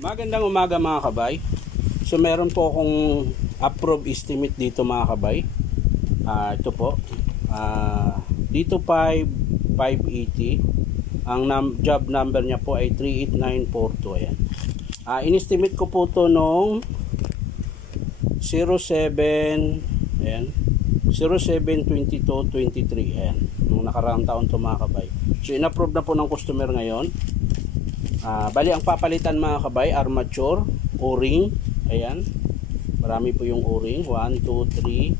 Magandang umaga mga kabay. So meron po akong approve estimate dito mga kabay. Ito po. Dito 580. Ang job number niya po ay 38942. Ayan. In-estimate ko po to nung 07 ayan 07/22/23. Ayan. Nung nakaraang taon to mga kabay. So in-approve na po ng customer ngayon. Bali ang papalitan mga kabay, armature, o-ring, ayan, marami po yung o-ring, 1, 2, 3,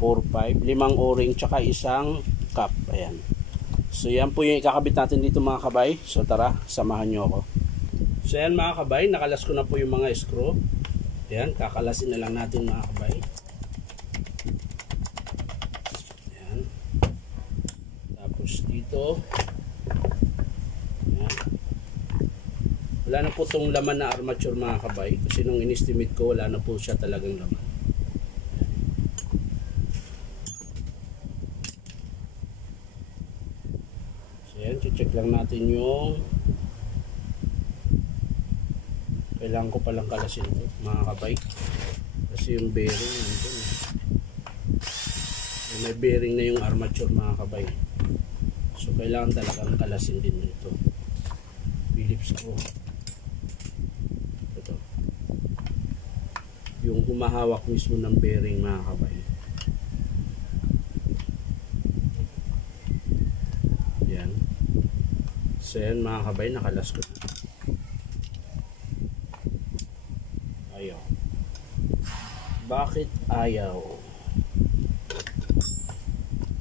4, 5, 5 o-ring tsaka isang cap, ayan. So yan po yung ikakabit natin dito mga kabay. So tara, samahan nyo ako. So yan mga kabay, nakalas ko na po yung mga screw. Ayan, kakalasin na lang natin mga kabay. Ayan. Tapos dito wala na po itong laman na armature mga kabay kasi nung in-estimate ko wala na po siya talagang laman. So yan, check lang natin yung kailangan ko palang kalasin ito mga kabay kasi yung bearing nandun. May bearing na yung armature mga kabay, so kailangan talagang kalasin din ito. Phillips screw yung humahawak mismo ng bearing mga kabay. Yan. So yan mga kabay, nakalas ko na. Ayaw. Bakit ayaw?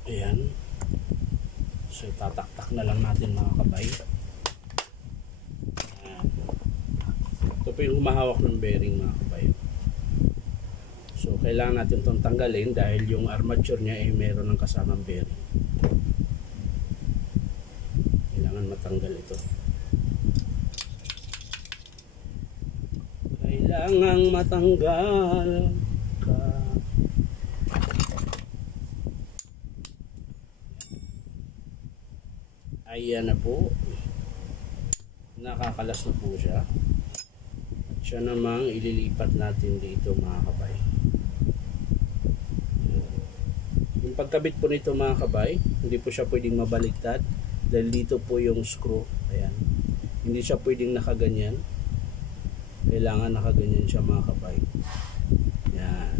Ayan. So tataktak na lang natin mga kabay. Ayan. Ito po yung humahawak ng bearing mga kabay. So kailangan natin itong tanggalin dahil yung armature niya ay meron ng kasamang bearing. Kailangan matanggal ito. Kailangan matanggal ka. Ayan na po. Nakakalas na po siya. At siya namang ililipat natin dito mga kabay. Yung pagkabit po nito mga kabay, hindi po siya pwedeng mabaliktad dahil dito po yung screw. Ayan. Hindi siya pwedeng nakaganyan. Kailangan nakaganyan siya mga kabay. Ayan.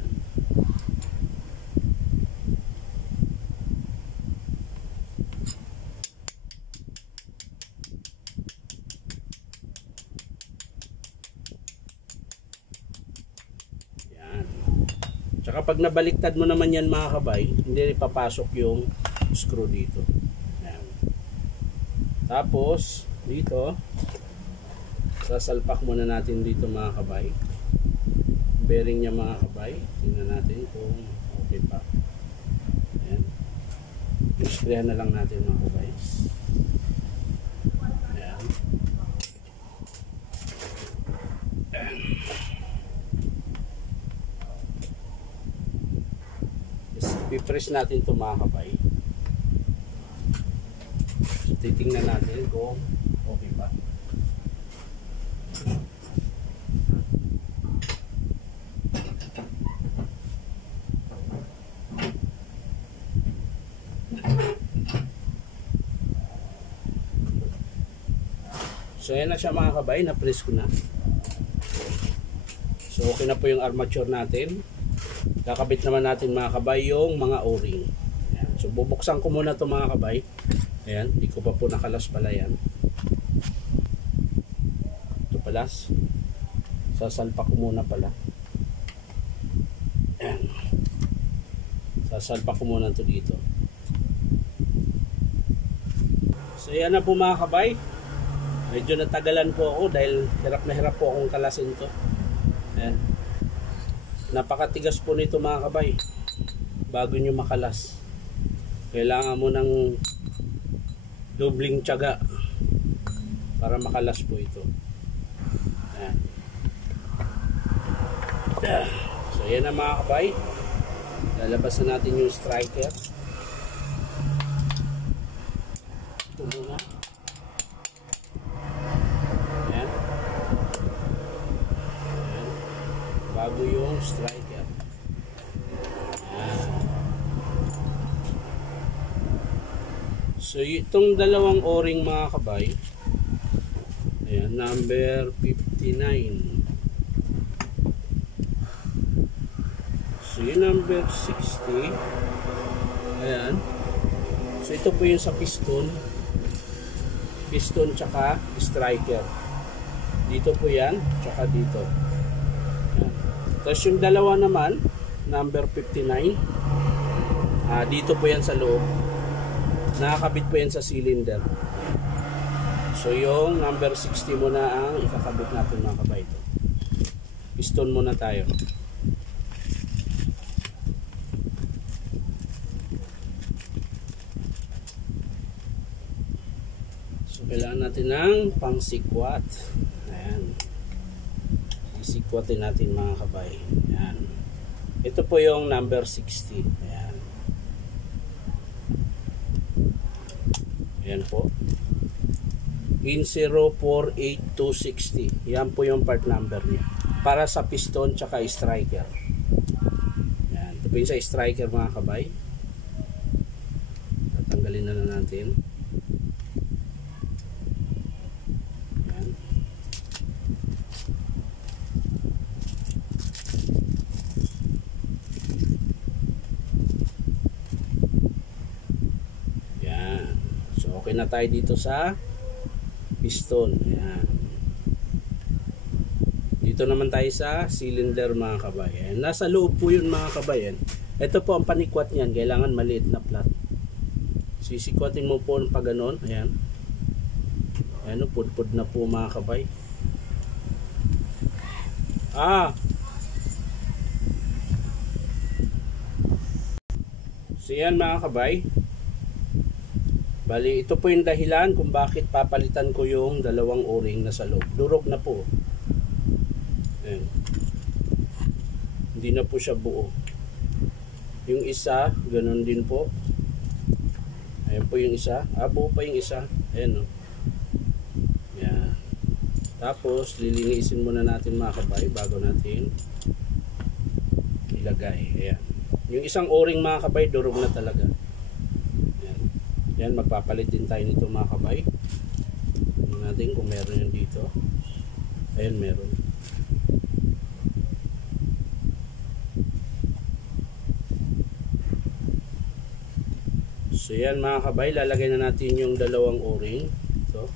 Tsaka pag nabaliktad mo naman yan mga kabay, hindi papasok yung screw dito. Ayan. Tapos dito sasalpak muna natin dito mga kabay. Bearing niya mga kabay, tingnan natin kung okay pa. Ayan. I-sprayan na lang natin mga kabay. Ayan. Ayan. I-press natin ito mga kabay. So titingnan natin kung okay pa. So yan na siya mga kabay, na-press ko na. So okay na po yung armature natin. Kakabit naman natin mga kabay yung mga o-ring. Ayan. So bubuksan ko muna ito mga kabay. Ayan, hindi ko pa po nakalas pala yan. Ito palas. Sasalpak ko muna pala. Ayan. Sasalpak ko muna ito dito. So yan na po mga kabay. Medyo natagalan po ako dahil hirap na hirap po akong kalasin ito. Ayan. Napakatigas po nito mga kabay. Bago nyo makalas, kailangan mo ng dobling tiyaga para makalas po ito. Ayan. So yan na mga kabay. Lalabas na natin yung striker. Ito muna. Ayan. bago yung striker. Ayan. So itong dalawang o-ring mga kabay, ayan, number 59. So yung number 60, ayan. So ito po yung sa piston tsaka striker. Dito po yan, tsaka dito. Ayan. Tapos yung dalawa naman, number 59, dito po yan sa loob. Nakakabit po yan sa cylinder. So yung number 60 muna ang ikakabit natin mga kabay. Piston muna tayo. Kailangan natin ng pang-sikwat. Ayan. Isikwatin natin mga kabay. Ayan. Ito po yung number 60. Ayan. Ayan po. In 048260. Yan po yung part number niya. Para sa piston tsaka striker. Ayan. Ito po yung sa striker mga kabay. Tatanggalin na lang natin. Okay na tayo dito sa piston. Ayan. Dito naman tayo sa cylinder mga kabayan. Nasa loob po yun mga kabayan. Ito po ang panikwat niyan. Kailangan maliit na flat. Sisikwatin mo po ng paganon. Ayan. Ayan o, pudpud na po mga kabay. So yan mga kabay. Bali, ito po yung dahilan kung bakit papalitan ko yung dalawang o-ring na sa loob. Durog na po. Ayan. Hindi na po siya buo. Yung isa, ganun din po. Ayan po yung isa. Buo pa yung isa. Ayan o. Ayan. Tapos, lilinisin muna natin mga kabay bago natin ilagay. Ayan. Yung isang o-ring mga kabay, durog na talaga. Yan, magpapalit din tayo nito mga kabay. Tingnan natin kung meron yun dito. Ayan, meron. So yan mga kabay, lalagay na natin yung dalawang o-ring. Ito.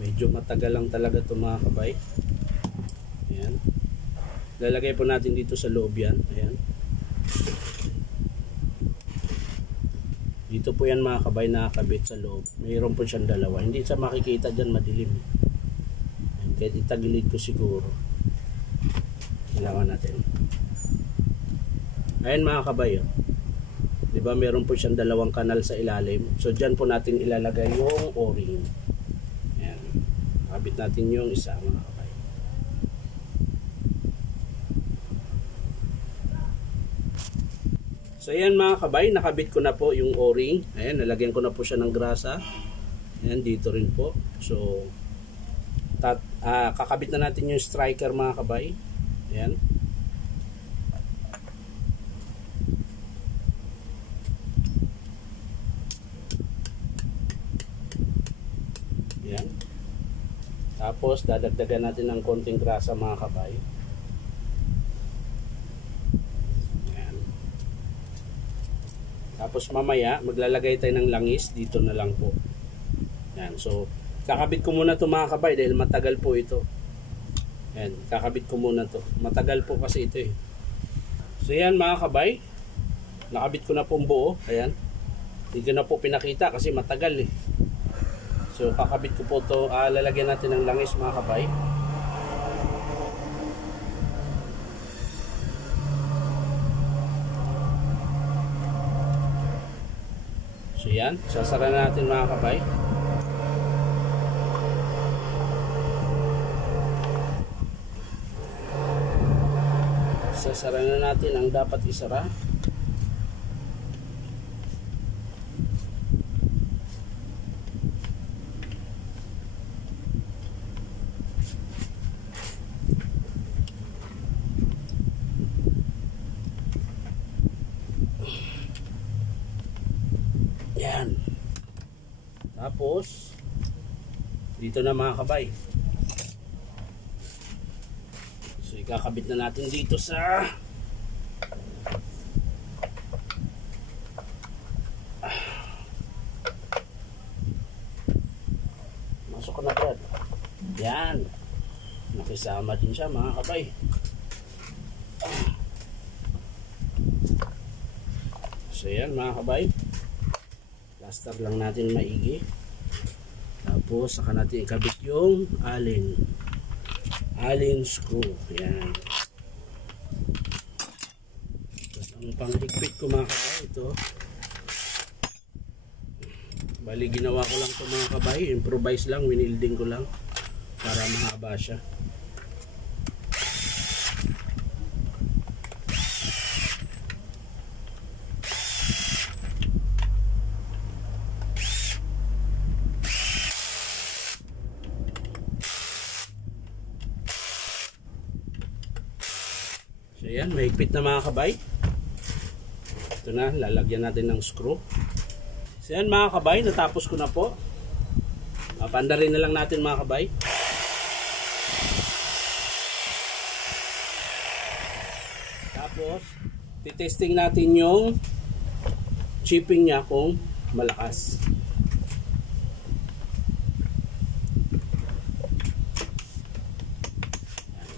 Medyo matagal lang talaga ito mga kabay. Ayan. Lalagay po natin dito sa loob yan. Ayan. Dito po yan mga kabay nakakabit sa loob. Mayroon po siyang dalawa. Hindi sa makikita dyan, madilim. Ayan. Kahit itagilid ko siguro. Kailangan natin. Ayan mga kabay. Oh. Diba mayroon po siyang dalawang kanal sa ilalim. So dyan po natin ilalagay yung o-ring. Kabit natin yung isa mga kabay. So ayan mga kabay, nakabit ko na po yung o-ring. Ayan, nalagyan ko na po siya ng grasa. Ayan, dito rin po. So kakabit na natin yung striker mga kabay. Ayan. Ayan. Tapos dadagdagan natin ng konting grasa mga kabay. Ayan. Tapos mamaya maglalagay tayo ng langis dito na lang po. Ayan. So kakabit ko muna ito mga kabay dahil matagal po ito. Ayan. Kakabit ko muna ito. Matagal po kasi ito eh. So ayan mga kabay. Nakabit ko na po buo. Ayan. Hindi ko na po pinakita kasi matagal eh. So kakabit ko po ito, lalagyan natin ng langis mga kabay. So yan, sasara natin mga kabay. Sasara na natin ang dapat isara. Yan. Tapos, dito na mga kabay. So, ikakabit na natin dito sa masok ko na, Brad. Yan. Nakisama din siya mga kabay. So yan mga kabay, plaster lang natin maigi, tapos saka natin ikabit yung allen screw. Yan. Tapos ang panghigpit ko mga kabay, ito bali ginawa ko lang ito mga kabay, improvise lang, winilding ko lang para mahaba siya. So yan, mahigpit na mga kabay. Ito na, lalagyan natin ng screw. So yan mga kabay, natapos ko na po. Papandarin na lang natin mga kabay. Tapos, titesting natin yung chipping niya kung malakas.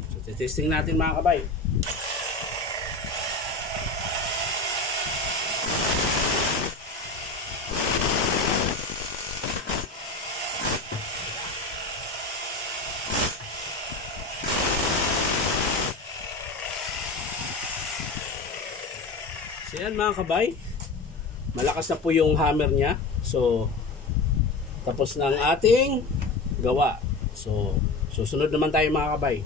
So, titesting natin mga kabay. So yan mga kabay, malakas na po yung hammer niya. So tapos na ang ating gawa. So susunod naman tayo mga kabay.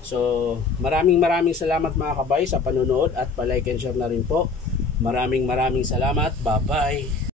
So maraming salamat mga kabay sa panonood at pa-like and share na rin po. Maraming salamat. Bye bye.